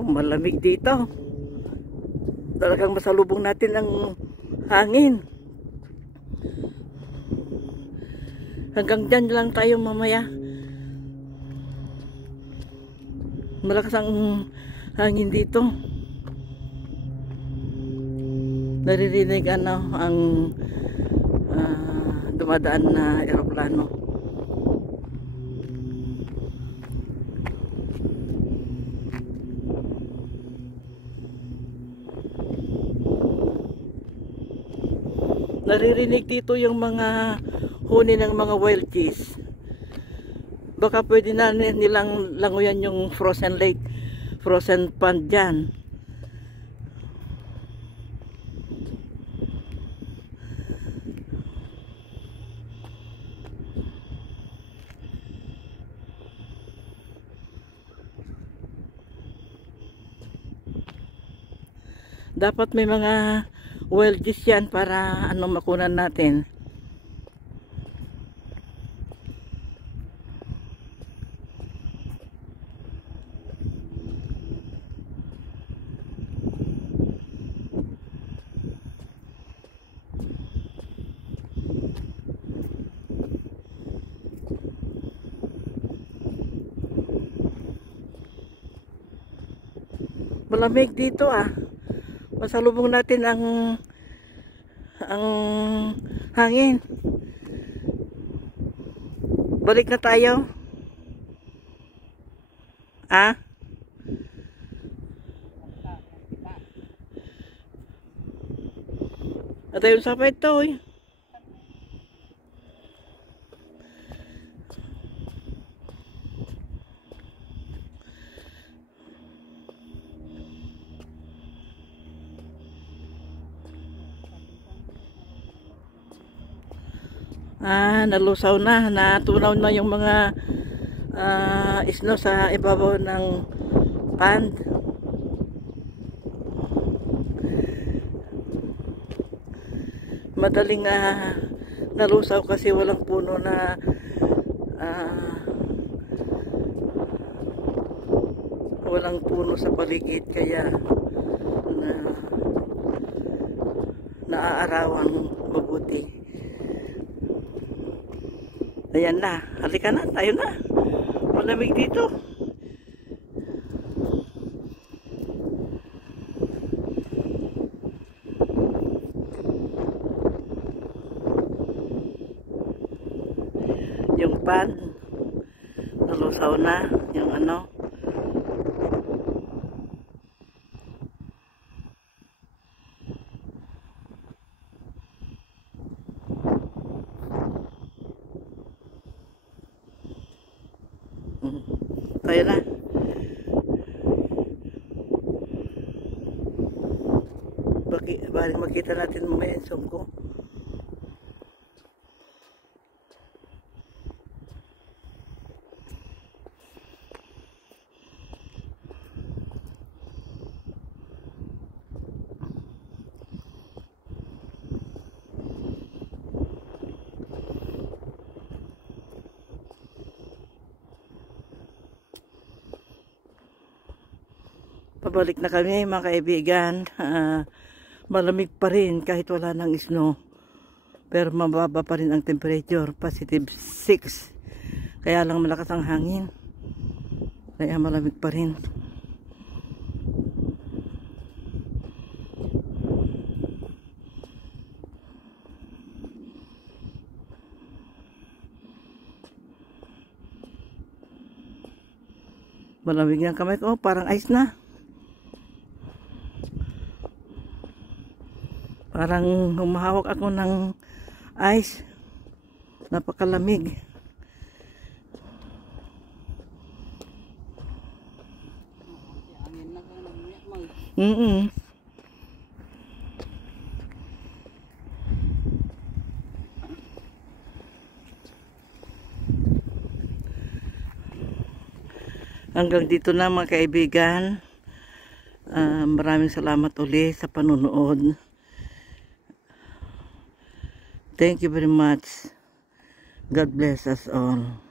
Oh, malamig dito. Talagang masalubong natin ang hangin. Hanggang dyan lang tayo mamaya. Malakas ang hangin dito. Naririnig ang dumadaan na eroplano. Naririnig dito yung mga huni ng mga wild geese. Baka pwede na nilang languyan yung frozen lake, frozen pond dyan. Dapat may mga wild geese yan para makunan natin. Malamig dito masalubong natin ang hangin. Balik na tayo. At ayun sa ito nalusaw na, natunaw na yung mga isno sa ibabaw ng pond. Madaling nalusaw kasi walang puno na walang puno sa paligid, kaya naaarawang mabuti. Ayan na, halika na, tayo na. Malamig dito. Yung pan, nalusaw na, yung tayo na. Balik makita natin mamaya yung sungko. Pabalik na kami mga kaibigan. Malamig pa rin kahit wala ng snow, pero mababa pa rin ang temperature, +6. Kaya lang malakas ang hangin, kaya malamig pa rin. Malamig ang kamay ko, parang ice na. Parang humahawak ako ng ice. Napakalamig. Hanggang dito na mga kaibigan. Maraming salamat ulit sa panunood. Thank you very much. God bless us all.